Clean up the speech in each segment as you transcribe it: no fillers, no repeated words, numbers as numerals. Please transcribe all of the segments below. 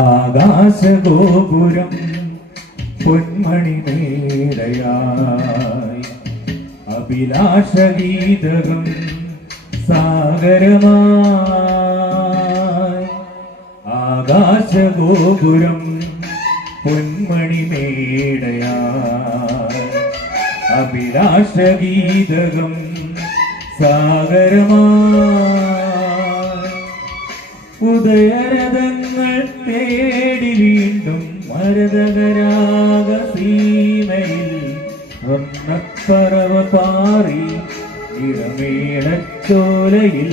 ആകാശഗോപുരം പൊന്മണിമേടയായി അഭിലാഷഗീതകം സാഗരമായി. ആകാശഗോപുരം പൊന്മണിമേടയായി അഭിലാഷഗീതകം സാഗരമായി. ഉദയരഥങ്ങൾ തേടി വീണ്ടും മരതകരാഗ സീമയിൽ വർണ്ണപ്പറവ പാറി ഇളമേളച്ചോലയിൽ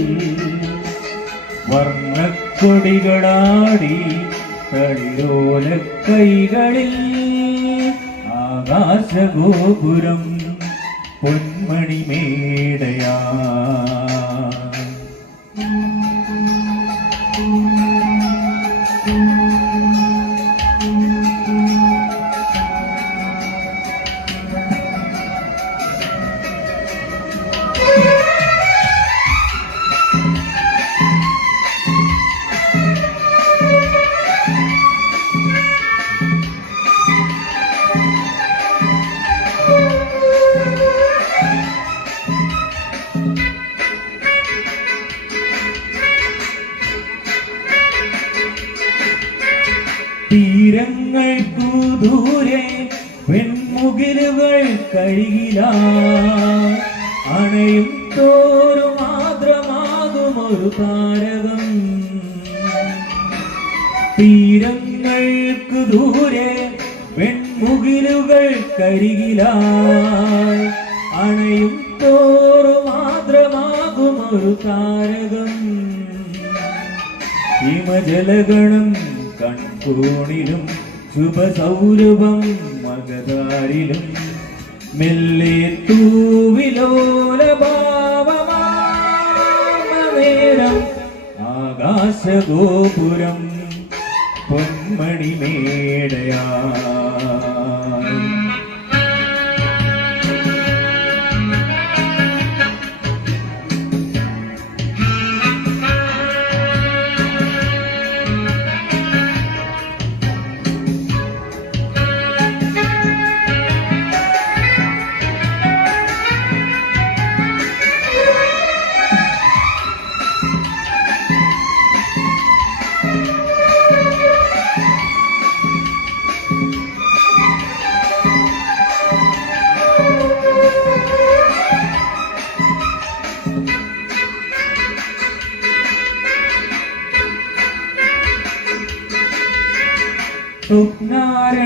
വർണ്ണക്കൊടികളാടി തളിരോല കൈകളിൽ. ആകാശഗോപുരം പൊന്മണിമേടയാ. തീരങ്ങൾക്കു ദൂരെ പെൺമുകിലുകൾ കഴുകില അണയും തോറും മാത്രമാകുമൊരു താരകം. തീരങ്ങൾക്കു ദൂരെ പെൺമുകിലുകൾ കരികില അണയും തോറും മാത്രമാകുമൊരു താരകം. ഹിമജലഗണം കൺകൂണിലും ശുഭസൗരഭം മകതാരിലും മെല്ലെ തൂവിലോലഭാവമാമനേരം. ആകാശഗോപുരം പൊന്മണിമേടയായി.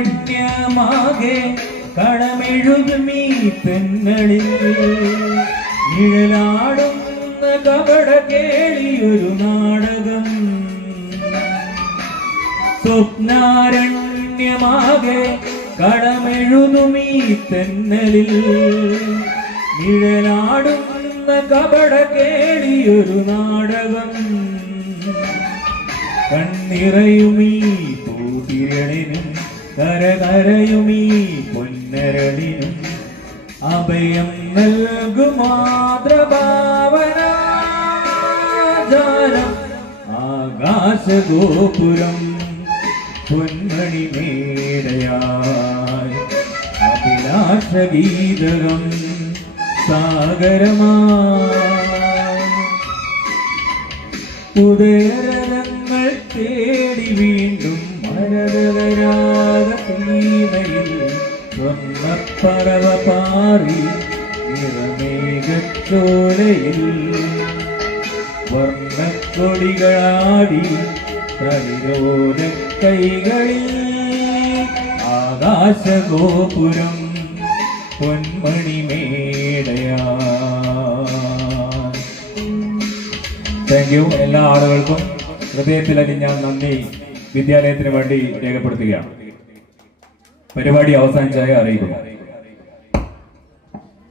സ്വപ്നാരണ്യമാകെ കടമെഴുതുമീ പെണ്ണളിൽ നിഴലാടുന്ന കപട കേളിയൊരു നാടകം. സ്വപ്നാരണ്യമാകെ കടമെഴുതുമീ തെന്നലിൽ നിഴലാടുന്ന കപട കേളിയൊരു നാടകം. കണ്ണിറയുമീ പൂതിരളിനും കരകരയുമീ പൊന്നരളിനും അഭയം നൽകുമാതൃഭാവനാജാലം. ആകാശഗോപുരം പൊന്മണിമേടയായി അഭിലാഷഗീതകം സാഗരമായി. ഉദയരഥങ്ങൾ തേടി വീണ്ടും മരതകരാഗ സീമയിൽ സ്വർണ്ണപ്പറവ പാറി നിറമേഘച്ചോലയിൽ വർണ്ണക്കൊടികളാടി പ്രതിരോധ കൈകളിൽ. ആകാശഗോപുരം പൊന്മണിമേടയാ. Thank you. എല്ലാ ആളുകൾക്കും ഹൃദയത്തിലലിഞ്ഞ നന്ദി വിദ്യാലയത്തിന് വേണ്ടി രേഖപ്പെടുത്തുകയാണ്. പരിപാടി അവസാനിച്ചായി അറിയിക്കുന്നു.